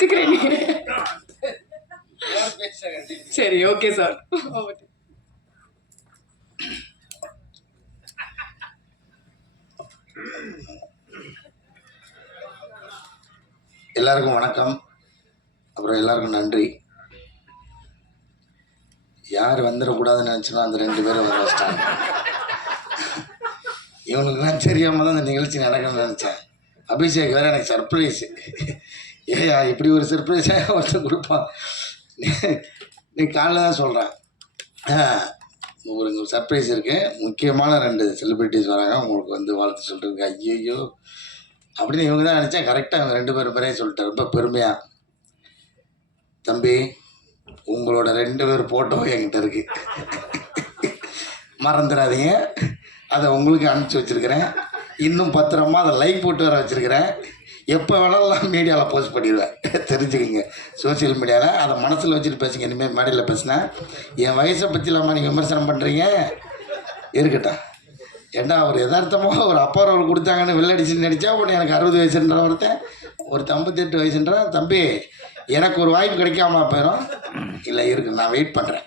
வச்சுக்கிறேன். சரி, okay sir. எல்லாருக்கும் வணக்கம். அப்புறம் எல்லாருக்கும் நன்றி. யார் வந்துடக்கூடாதுன்னு நினச்சுன்னா அந்த 2 பேரும் வர வச்சிட்டாங்க. இவனுக்குலாம் தெரியாமல் தான் அந்த நிகழ்ச்சி நடக்கணும்னு நினச்சேன். அபிஷேக் வேறு எனக்கு சர்ப்ரைஸு. ஏயா இப்படி ஒரு சர்ப்ரைஸாக ஒருத்தர் கொடுப்பான். நீ காலைல தான் சொல்கிறேன். ஒரு சர்ப்ரைஸ் இருக்குது. முக்கியமான 2 செலிப்ரிட்டிஸ் வராங்க. உங்களுக்கு வந்து வாழ்த்து சொல்கிறதுக்கு. ஐயோ அப்படின்னு இவங்க தான் நினச்சேன். கரெக்டாக அவங்க 2 பேரும் பேரையும் சொல்லிட்டேன். ரொம்ப பெருமையாக. தம்பி, உங்களோட 2 பேர் ஃபோட்டோ என்கிட்ட இருக்குது, மறந்துடாதீங்க. அதை உங்களுக்கு அனுப்பிச்சி வச்சுருக்கிறேன். இன்னும் பத்திரமா அதை லைக் போட்டு வர வச்சுருக்கிறேன். எப்போ வேணாலும் மீடியாவில் போஸ்ட் பண்ணிடுவேன். தெரிஞ்சுக்கிங்க. சோசியல் மீடியாவில் அதை மனசில் வச்சுட்டு பேசுங்க. இனிமேல் மேடையில் பேசினேன் என் வயசை பற்றி இல்லாமல் நீங்கள் விமர்சனம் பண்ணுறீங்க. இருக்கட்டும். ஏண்டா அவர் யதார்த்தமாக ஒரு அப்பா ரோல் கொடுத்தாங்கன்னு வெள்ளடிச்சுன்னு நடித்தா உடனே எனக்கு 60 வயசுன்ற ஒருத்தன், ஒரு 58 வயசுன்றான். தம்பி, எனக்கு ஒரு வாய்ப்பு கிடைக்காம போயிடும். இல்லை இருக்கு, நான் வெயிட் பண்ணுறேன்.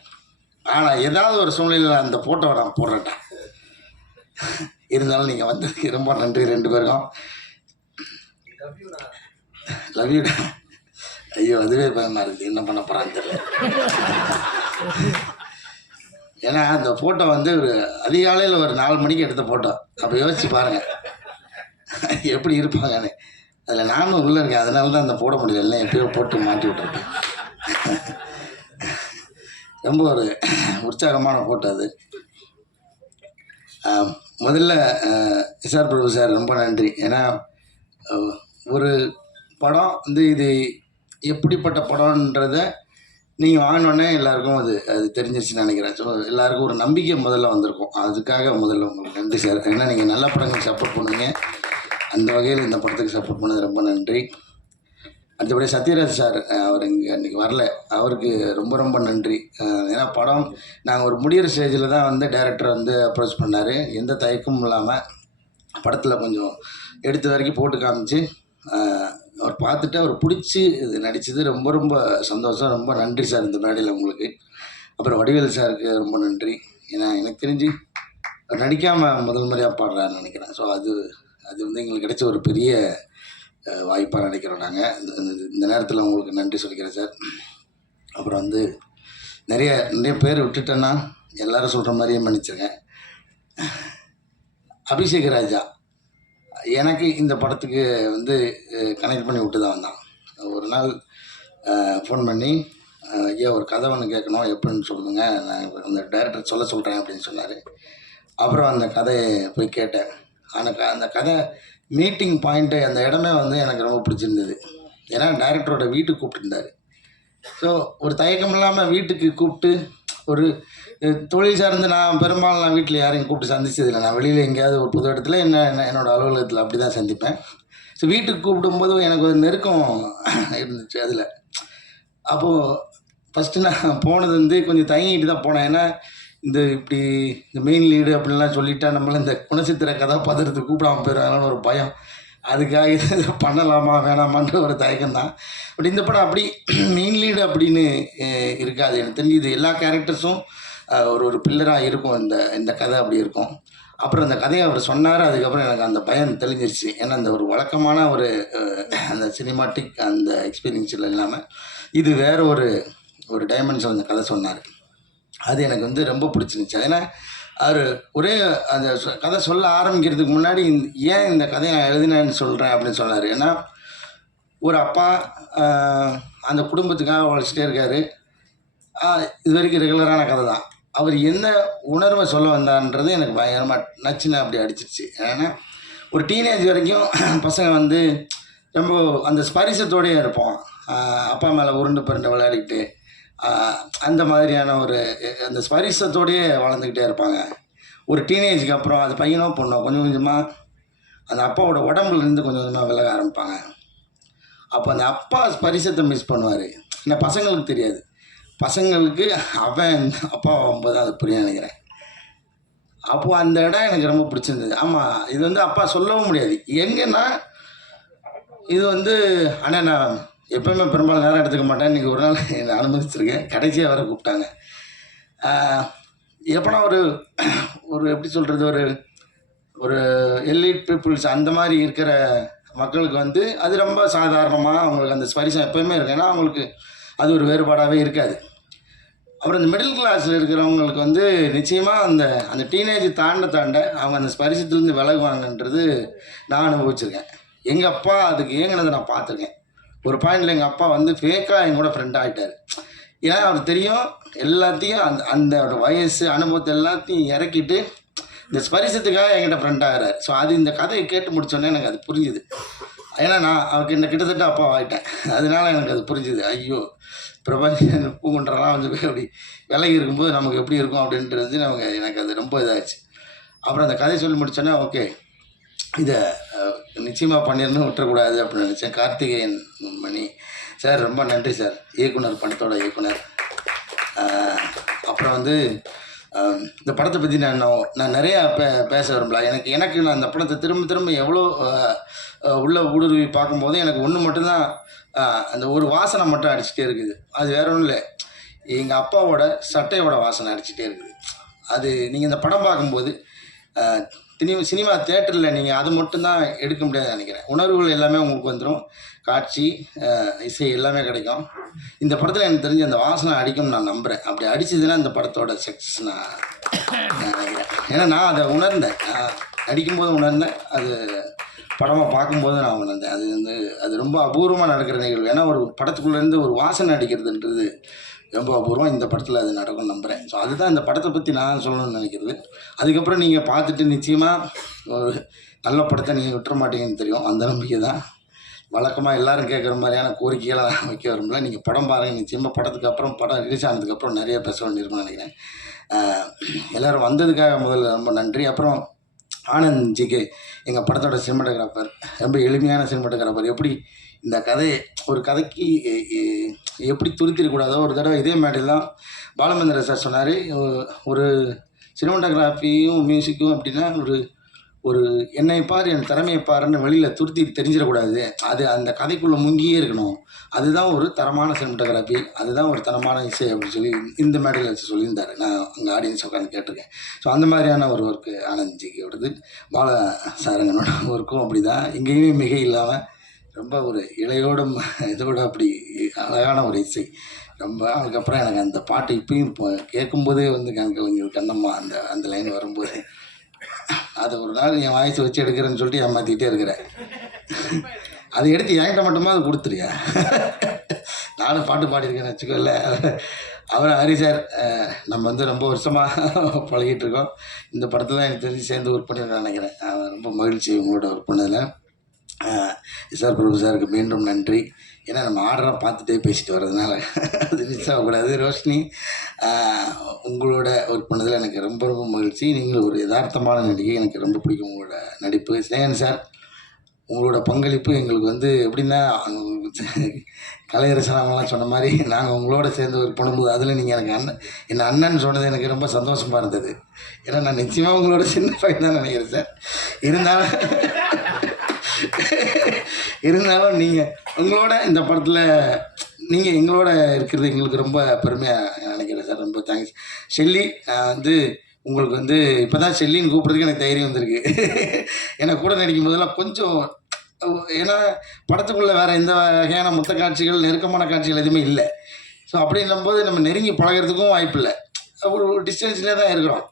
ஆனால் ஏதாவது ஒரு சூழ்நிலையில் அந்த ஃபோட்டோவை நான் போடுறேன்டா. இருந்தாலும் நீங்கள் வந்ததுக்கு ரொம்ப நன்றி 2 பேருக்கும். லவ் யூடா. ஐயோ, அதுவே பயமாக இருக்குது. என்ன பண்ண போகிறான்னு தெரியல. ஏன்னா அந்த ஃபோட்டோ வந்து ஒரு அதிகாலையில் ஒரு 4 மணிக்கு எடுத்த ஃபோட்டோ. அப்போ யோசிச்சு பாருங்கள் எப்படி இருப்பாங்கன்னு. அதில் நானும் உள்ளே இருக்கேன். அதனால தான் அந்த போட முடியல. இல்லை எப்படியோ போட்டு மாட்டி விட்ருக்கேன். ரொம்ப ஒரு உற்சாகமான ஃபோட்டோ அது. முதல்ல எஸ்ஆர் பிரபு சார் ரொம்ப நன்றி. ஏன்னா ஒரு படம் வந்து இது எப்படிப்பட்ட படம்ன்றதை நீங்கள் வாங்கினோடனே எல்லாருக்கும் அது தெரிஞ்சிருச்சுன்னு நினைக்கிறேன். ஸோ எல்லாருக்கும் ஒரு நம்பிக்கை முதல்ல வந்திருக்கும். அதுக்காக முதல்ல உங்களுக்கு நன்றி சார். ஏன்னா நீங்கள் நல்ல படங்களுக்கு சப்போர்ட் பண்ணுவீங்க. அந்த வகையில் இந்த படத்துக்கு சப்போர்ட் பண்ணது ரொம்ப நன்றி. அடுத்தபடி சத்யராஜ் சார், அவர் இன்றைக்கி வரல. அவருக்கு ரொம்ப ரொம்ப நன்றி. ஏன்னா படம் நாங்கள் ஒரு முடிகிற ஸ்டேஜில் தான் வந்து டைரக்டர் வந்து அப்ரோச் பண்ணார். எந்த தயக்கமும் இல்லாமல் படத்தில் கொஞ்சம் எடுத்த வரைக்கும் போட்டு காமிச்சு அவர் பார்த்துட்டு அவர் பிடிச்சி இது நடித்தது ரொம்ப ரொம்ப சந்தோஷம். ரொம்ப நன்றி சார் இந்த மேடையில் உங்களுக்கு. அப்புறம் வடிவேல் சாருக்கு ரொம்ப நன்றி. ஏன்னா எனக்கு தெரிஞ்சு அவர் நடிக்காமல் முதல் முறையாக பாடுறாருன்னு நினைக்கிறேன். ஸோ அது வந்து எங்களுக்கு கிடைச்ச ஒரு பெரிய வாய்ப்பாக நினைக்கிறோம் நாங்கள். இந்த நேரத்தில் உங்களுக்கு நன்றி சொல்லிக்கிறேன் சார். அப்புறம் வந்து நிறைய பேர் விட்டுட்டேன்னா எல்லோரும் சொல்கிற மாதிரியே மன்னிச்சிருங்க. அபிஷேக் ராஜா எனக்கு இந்த படத்துக்கு வந்து கனெக்ட் பண்ணி விட்டு தான் வந்தான். ஒரு நாள் ஃபோன் பண்ணி, ஐயா ஒரு கதை ஒன்று கேட்கணும், எப்படின்னு சொல்லுங்க, நான் அந்த டைரக்டர் சொல்கிறேன் அப்படின்னு சொன்னார். அப்புறம் அந்த கதையை போய் கேட்டேன். ஆனால் அந்த கதை மீட்டிங் பாயிண்ட்டு, அந்த இடமே வந்து எனக்கு ரொம்ப பிடிச்சிருந்தது. ஏன்னா டைரக்டரோட வீட்டுக்கு கூப்பிட்டுருந்தார். ஸோ ஒரு தயக்கம் இல்லாமல் வீட்டுக்கு கூப்பிட்டு, ஒரு தொழில் சார்ந்து நான் பெரும்பாலும் நான் வீட்டில் யாரையும் கூப்பிட்டு சந்திச்சதில்லை. நான் வெளியில் எங்கேயாவது ஒரு புது இடத்துல என்னோடய அலுவலகத்தில் அப்படி தான் சந்திப்பேன். ஸோ வீட்டுக்கு கூப்பிடும்போது எனக்கு ஒரு நெருக்கம் இருந்துச்சு அதில். அப்போது ஃபஸ்ட்டு நான் போனது வந்து கொஞ்சம் தயங்கிட்டு தான் போனேன். ஏன்னா இப்படி இந்த மெயின் லீடு அப்படின்லாம் சொல்லிட்டா நம்மள இந்த குணச்சித்திர கதாபாத்திரத்துக்கு கூப்பிடாமல் போயிடுவாங்கன்னு ஒரு பயம். அதுக்காக இது பண்ணலாமா வேணாமான்ற ஒரு தயக்கம் தான். பட் இந்த படம் அப்படி மெயின் லீடு அப்படின்னு இருக்காது. எனக்கு தெரிஞ்சு இது எல்லா கேரக்டர்ஸும் ஒரு பில்லராக இருக்கும். இந்த கதை அப்படி இருக்கும். அப்புறம் அந்த கதையை அவர் சொன்னார். அதுக்கப்புறம் எனக்கு அந்த பயம் தெளிஞ்சிருச்சு. ஏன்னா அந்த ஒரு வழக்கமான அந்த சினிமாட்டிக் அந்த எக்ஸ்பீரியன்ஸில் இல்லாமல் இது வேறு ஒரு டைமென்ஷன் அந்த கதை சொன்னார். அது எனக்கு வந்து ரொம்ப பிடிச்சிருந்துச்சு. ஏன்னா அவர் ஒரே அந்த கதை சொல்ல ஆரம்பிக்கிறதுக்கு முன்னாடி ஏன் இந்த கதையை நான் எழுதினேன்னு சொல்கிறேன் அப்படின்னு சொன்னார். ஏன்னா ஒரு அப்பா அந்த குடும்பத்துக்காக உழைச்சிட்டே இருக்கார். இது வரைக்கும் ரெகுலரான கதை தான். அவர் என்ன உணர்வை சொல்ல வந்தார்ன்றது எனக்கு பயங்கரமாக நச்சுன்னு அப்படி அடிச்சிருச்சு. ஏன்னா ஒரு டீனேஜ் வரைக்கும் பசங்க வந்து ரொம்ப அந்த ஸ்பரிசத்தோடையே இருப்போம். அப்பா மேலே உருண்டு பருண்டு விளையாடிக்கிட்டு அந்த மாதிரியான அந்த ஸ்பரிசத்தோடையே வளர்ந்துக்கிட்டே இருப்பாங்க. ஒரு டீனேஜுக்கு அப்புறம் அது பையனோ பொண்ணோ கொஞ்சம் கொஞ்சமாக அந்த அப்பாவோட உடம்புலேருந்து கொஞ்சம் கொஞ்சமாக விலக ஆரம்பிப்பாங்க. அப்போ அந்த அப்பா ஸ்பரிசத்தை மிஸ் பண்ணுவார். ஏன்னா பசங்களுக்கு தெரியாது. பசங்களுக்கு அவன் அப்பா ஆகும்போது அது புரிய நினைக்கிறேன். அப்போது அந்த இடம் எனக்கு ரொம்ப பிடிச்சிருந்தது. ஆமாம், இது வந்து அப்பா சொல்லவும் முடியாது. எங்கன்னா இது வந்து அண்ணா நான் எப்போயுமே பெரும்பாலும் நேரம் எடுத்துக்க மாட்டேன். இன்றைக்கி ஒரு நாள் என்னை அனுமதிச்சிருக்கேன். கடைசியாக வேறு கூப்பிட்டாங்க. எப்போனா ஒரு ஒரு எப்படி சொல்கிறது, ஒரு ஒரு எலிட் பீப்புள்ஸ் அந்த மாதிரி இருக்கிற மக்களுக்கு வந்து அது ரொம்ப சாதாரணமாக அவங்களுக்கு அந்த ஸ்பரிசம் எப்போயுமே இருக்கும். ஏன்னா அவங்களுக்கு அது ஒரு வேறுபாடாகவே இருக்காது. அப்புறம் இந்த மிடில் கிளாஸில் இருக்கிறவங்களுக்கு வந்து நிச்சயமாக அந்த அந்த டீனேஜ் தாண்ட அவங்க அந்த ஸ்பரிசத்துலேருந்து விலகுவாங்கன்றது நான் அனுபவிச்சிருக்கேன். எங்கள் அப்பா அதுக்கு ஏங்கினதை நான் பார்த்துருக்கேன். ஒரு பாயிண்டில் எங்கள் அப்பா வந்து ஃபேக்காக என் கூட ஃப்ரெண்ட் ஆகிட்டார். ஏன்னா அவருக்கு தெரியும் எல்லாத்தையும் அந்த அந்த வயசு அனுபவத்தை எல்லாத்தையும் இறக்கிட்டு இந்த ஸ்பரிசத்துக்காக என்கிட்ட ஃப்ரெண்ட் ஆகிறார். ஸோ அது இந்த கதையை கேட்டு முடித்தோடனே எனக்கு அது புரிஞ்சுது. ஏன்னா நான் அவருக்கு என்ன கிட்டத்தட்ட அப்பா ஆகிட்டேன். அதனால எனக்கு அது புரிஞ்சுது. ஐயோ, பிரபஞ்ச பூங்குன்றலாம் வந்து அப்படி விலகி இருக்கும்போது நமக்கு எப்படி இருக்கும் அப்படின்றது எனக்கு அது ரொம்ப இதாகிடுச்சு. அப்புறம் அந்த கதையை சொல்லி முடித்தோன்னே ஓகே, இதை நிச்சயமாக பண்ணிடணும், விட்டுறக்கூடாது அப்படின்னு நினச்சேன். கார்த்திகேயன் மணி சார் ரொம்ப நன்றி சார், இயக்குனர், படத்தோட இயக்குனர். அப்புறம் வந்து இந்த படத்தை பற்றி நான் நிறையா பேச விரும்பல. எனக்கு நான் இந்த படத்தை திரும்ப எவ்வளோ உள்ள ஊடுருவி பார்க்கும்போது எனக்கு ஒன்று மட்டும்தான், அந்த ஒரு வாசனை மட்டும் அடிச்சுட்டே இருக்குது. அது வேற ஒன்றும் இல்லை, எங்கள் அப்பாவோட சட்டையோட வாசனை அடிச்சுட்டே இருக்குது. அது நீங்கள் இந்த படம் பார்க்கும்போது சினிமா தேட்டரில் நீங்கள் அது மட்டும்தான் எடுக்க முடியாதுன்னு நினைக்கிறேன். உணர்வுகள் எல்லாமே உங்களுக்கு வந்துடும், காட்சி, இசை எல்லாமே கிடைக்கும். இந்த படத்தில் எனக்கு தெரிஞ்ச அந்த வாசனை அடிக்கும்னு நான் நம்புகிறேன். அப்படி அடிச்சதுன்னா இந்த படத்தோட சக்ஸஸ் நான் நினைக்கிறேன். ஏன்னா நான் அதை உணர்ந்தேன், நடிக்கும்போது உணர்ந்தேன், அது படமாக பார்க்கும்போது நான் உணர்ந்தேன். அது ரொம்ப அபூர்வமாக நடக்கிற நிகழ்வு. ஏன்னா ஒரு படத்துக்குள்ளேருந்து ஒரு வாசனை அடிக்கிறதுன்றது ரொம்ப அபூர்வம். இந்த படத்தில் அது நடக்கும்னு நம்புகிறேன். ஸோ அதுதான் இந்த படத்தை பற்றி நான் சொல்லணும்னு நினைக்கிறது. அதுக்கப்புறம் நீங்கள் பார்த்துட்டு நிச்சயமாக ஒரு நல்ல படத்தை நீங்கள் விட்டுற மாட்டீங்கன்னு தெரியும். அந்த நம்பிக்கை தான். வழக்கமாக எல்லோரும் கேட்குற மாதிரியான கோரிக்கைகளை வைக்க விரும்பல. நீங்கள் படம் பாருங்கள். நிச்சயமாக படத்துக்கு அப்புறம், படம் ரிலீஸ் ஆனதுக்கப்புறம் நிறைய பேச வேண்டியிருக்கும்னு நினைக்கிறேன். எல்லோரும் வந்ததுக்காக முதல்ல ரொம்ப நன்றி. அப்புறம் ஆனந்த் ஜிகே, எங்கள் படத்தோட சினிமாட்டோகிராஃபர், ரொம்ப எளிமையான சினிமாட்டோகிராஃபர். எப்படி இந்த கதையை ஒரு கதைக்கு எப்படி துருத்திடக்கூடாதோ, ஒரு தடவை இதே மேடையில் தான் பாலமந்திர சார் சொன்னார், ஒரு சினிமாட்டோகிராஃபியும் மியூசிக்கும் அப்படின்னா ஒரு என்னை பாரு, என் திறமையை பாருன்னு வெளியில் துருத்தி தெரிஞ்சிடக்கூடாது. அது அந்த கதைக்குள்ளே முங்கியே இருக்கணும். அதுதான் ஒரு தரமான சினிமாட்டோகிராஃபி, அதுதான் ஒரு தரமான இசை அப்படின்னு சொல்லி இந்த மேடையில் வச்சு சொல்லியிருந்தார். நான் அங்கே ஆடியன்ஸ் உட்காந்து கேட்டிருக்கேன். ஸோ அந்த மாதிரியான ஒரு ஒர்க்கு ஆனந்த்ஜியோடது. பால சாரங்கனோட ஒர்க்கும் அப்படி தான், எங்கேயுமே மிக இல்லாமல் ரொம்ப ஒரு இளையோடும் இதோட அப்படி அழகான ஒரு இசை. ரொம்ப அதுக்கப்புறம் எனக்கு அந்த பாட்டு இப்பயும் கேட்கும்போதே வந்து எனக்கு கண்ணம்மா அந்த லைன் வரும்போது அதை ஒரு நாள் என் வாய்ஸ் வச்சு எடுக்கிறேன்னு சொல்லிட்டு ஏமாற்றிக்கிட்டே இருக்கிறேன். அதை எடுத்து என்கிட்ட மட்டுமா அது கொடுத்துருயா, நானும் பாட்டு பாடியிருக்கேன்னு வச்சுக்கோல்ல. அப்புறம் ஹரி சார், நம்ம வந்து ரொம்ப வருஷமாக பழகிட்டு இருக்கோம். இந்த படத்தில் எனக்கு தெரிஞ்சு சேர்ந்து ஒர்க் பண்ணியிருக்கேன் நினைக்கிறேன். ரொம்ப மகிழ்ச்சி உங்களோட ஒர்க் பண்ணதில். சார், பிரபு சாருக்கு மீண்டும் நன்றி. ஏன்னா நம்ம ஆர்டராக பார்த்துட்டே பேசிட்டு வர்றதுனால அது மிஸ் ஆகக்கூடாது. ரோஷினி, உங்களோட ஒர்க் பண்ணதில் எனக்கு ரொம்ப ரொம்ப மகிழ்ச்சி. நீங்கள் ஒரு யதார்த்தமான நடிகை, எனக்கு ரொம்ப பிடிக்கும் உங்களோட நடிப்பு. ஸ்னேகன் சார், உங்களோட பங்களிப்பு எங்களுக்கு வந்து எப்படின்னா, கலையரசனாமெல்லாம் சொன்ன மாதிரி நாங்கள் உங்களோட சேர்ந்து ஒர்க் பண்ணும்போது அதில் நீங்கள் எனக்கு என் அண்ணன் சொன்னது எனக்கு ரொம்ப சந்தோஷமாக இருந்தது. ஏன்னா நான் நிச்சயமாக உங்களோட சின்ன பையன் தான் நினைக்கிறேன் சார். இருந்தாலும் நீங்கள் உங்களோட இந்த படத்தில் நீங்கள் எங்களோட இருக்கிறது எங்களுக்கு ரொம்ப பெருமையாக நினைக்கிறேன் சார். ரொம்ப தேங்க்ஸ். ஷெல்லி, வந்து உங்களுக்கு வந்து இப்போ தான் ஷெல்லின்னு கூப்பிட்றதுக்கு எனக்கு தைரியம் வந்திருக்கு. ஏன்னா கூட நடிக்கும் போதெல்லாம் கொஞ்சம், ஏன்னா படத்துக்குள்ளே வேறு எந்த வகையான மொத்த காட்சிகள், நெருக்கமான காட்சிகள் எதுவுமே இல்லை. ஸோ அப்படின்னும்போது நம்ம நெருங்கி பழகிறதுக்கும் வாய்ப்பு இல்லை, ஒரு டிஸ்டன்ஸ்லேயே தான் இருக்கிறோம்.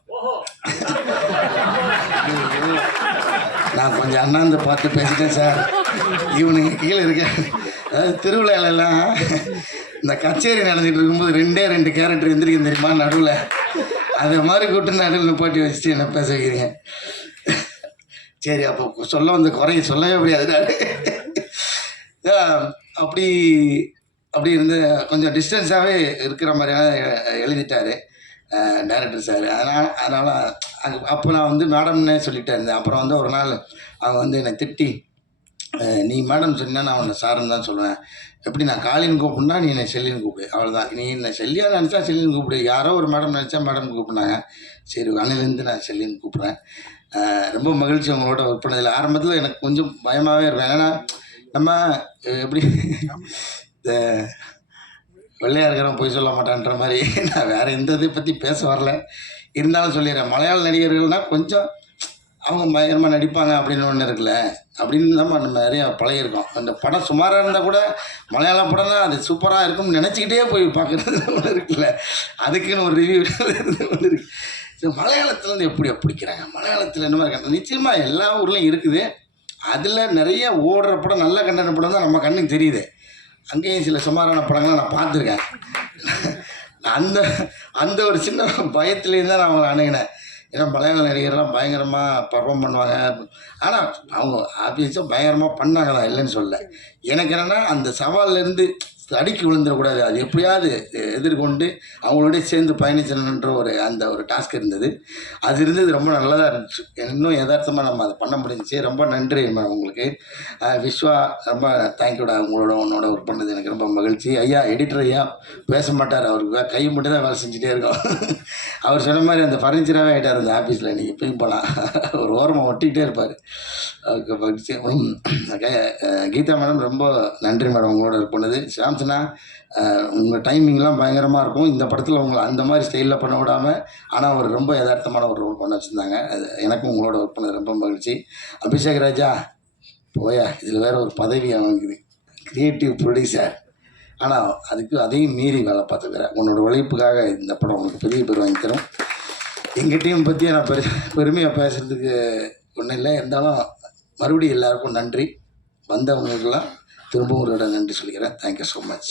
நான் கொஞ்சம் அண்ணாந்து பார்த்து பேசிட்டேன் சார். இவனுங்க கீழே இருக்க, அதாவது திருவிழாலெல்லாம் இந்த கச்சேரி நடந்துகிட்டு இருக்கும்போது 2 கேரக்டர் எந்திரிக்கும் தெரியுமா நடுவில், அது மாதிரி கூப்பிட்டு நடுவில் போட்டி வச்சுட்டு என்ன பேச வைக்கிறீங்க. சரி, அப்போ சொல்ல வந்த குறைய சொல்லவே முடியாது. அப்படி இருந்து கொஞ்சம் டிஸ்டன்ஸாகவே இருக்கிற மாதிரியான எழுதிட்டார் டைரக்டர் சார். அதனால் அப்போ நான் வந்து மேடம்னே சொல்லிகிட்டே இருந்தேன். அப்புறம் வந்து ஒரு நாள் அவங்க வந்து என்னை திட்டி, நீ மேடம் சொன்னால் நான் உன்னை சாருன்னு தான் சொல்லுவேன், எப்படி நான் காலின்னு கூப்பிட்னா நீ என்னை செல்லின்னு கூப்பிடு, அவ்வளோதான். நீ என்னை செல்லியாக நினச்சா செல்லின்னு கூப்பிடு, யாரோ ஒரு மேடம் நினச்சா மேடம் கூப்பிட்னாங்க, சரி அன்னிலேருந்து நான் செல்லின்னு கூப்பிட்றேன். ரொம்ப மகிழ்ச்சி உங்களோட ஒர்க் பண்ணதில். ஆரம்பத்தில் எனக்கு கொஞ்சம் பயமாகவே இருப்பேன். ஏன்னா நம்ம எப்படி இந்த வெள்ளையாக இருக்கிறவன் பொய் சொல்ல மாட்டான்ற மாதிரி நான் வேறு எந்த இதை பற்றி பேச வரல. இருந்தாலும் சொல்லிடுறேன். மலையாள நடிகர்கள்னால் கொஞ்சம் அவங்க பயங்கரமாக நடிப்பாங்க அப்படின்னு ஒன்று இருக்குல்ல, அப்படின்னு தான் நம்ம நிறையா பழகியிருக்கோம். அந்த படம் சுமாராக இருந்தால் கூட மலையாள படம் தான் அது சூப்பராக இருக்கும்னு நினச்சிக்கிட்டே போய் பார்க்குறது ஒன்று இருக்குல்ல, அதுக்குன்னு ஒரு ரிவ்யூ ஒன்று இருக்குது. ஸோ மலையாளத்துலேருந்து எப்படி பிடிக்கிறாங்க, மலையாளத்தில் என்ன மாதிரி கண்டென்ட் நிச்சயமாக எல்லா ஊர்லேயும் இருக்குது. அதில் நிறைய ஓடுற படம், நல்ல கண்டென்ட் படம் தான் நம்ம கண்ணுக்கு தெரியுது. அங்கேயும் சில சுமாரான படங்கள்லாம் நான் பார்த்துருக்கேன். அந்த அந்த ஒரு சின்ன பயத்துலேருந்து தான் நான் அவங்கள அணுகினேன். ஏன்னா மலையாள நடிகர்லாம் பயங்கரமாக பர்ஃபார்ம் பண்ணுவாங்க. ஆனால் அவங்க ஆப்வியஸாக பயங்கரமாக பண்ணாங்க தான், இல்லைன்னு சொல்லலை. எனக்கு என்னென்னா அந்த சவால்லேருந்து தடுக்கி விழுந்துடக்கூடாது, அது எப்படியாவது எதிர்கொண்டு அவங்களோட சேர்ந்து பயணிச்சணுன்ற அந்த ஒரு டாஸ்க் இருந்தது. அது இருந்தது ரொம்ப நல்லதாக இருந்துச்சு. இன்னும் யதார்த்தமாக நம்ம அதை பண்ண முடிஞ்சிச்சு. ரொம்ப நன்றி உங்களுக்கு. விஸ்வா, ரொம்ப தேங்க்யூடா. உன்னோட ஒர்க் பண்ணது எனக்கு ரொம்ப மகிழ்ச்சி. ஐயா எடிட்டர் ஐயா பேச மாட்டார், அவருக்கு கை மட்டும் தான் வேலை செஞ்சுட்டே இருக்கோம். அவர் சொன்ன மாதிரி அந்த ஃபர்னிச்சராகவே ஆகிட்டார் அந்த ஆஃபீஸில். நீங்கள் போய் போகலாம், ஒரு ஓரமாக ஒட்டிக்கிட்டே இருப்பார். அவருக்கு மகிழ்ச்சி. கீதா மேடம் ரொம்ப நன்றி மேடம் உங்களோட ஒர்க் பண்ணது. சாம்சனா, உங்கள் டைமிங்லாம் பயங்கரமாக இருக்கும். இந்த படத்தில் உங்களை அந்த மாதிரி ஸ்டைலில் பண்ண விடாமல், ஆனால் ஒரு ரொம்ப யதார்த்தமான ஒரு ரோல் பண்ண வச்சுருந்தாங்க. அது எனக்கும் உங்களோட ஒர்க் பண்ணது ரொம்ப மகிழ்ச்சி. அபிஷேக் ராஜா போயா, இதில் வேறு ஒரு பதவி அவனுக்குது, கிரியேட்டிவ் ப்ரொடியூசர். ஆனால் அதையும் மீறி வேலை பார்த்துக்கிறேன். உன்னோட உழைப்புக்காக இந்த படம் உனக்கு பெரிய பேர் வாங்கி தரும். எங்கள் டீம் பற்றி நான் பெருமையாக பேசுகிறதுக்கு ஒன்றும் இல்லை. இருந்தாலும் மறுபடியும் எல்லாருக்கும் நன்றி. வந்தவங்களுக்கெல்லாம் திரும்பவும் ஒரு நன்றி சொல்லிக்கிறேன். Thank you so much.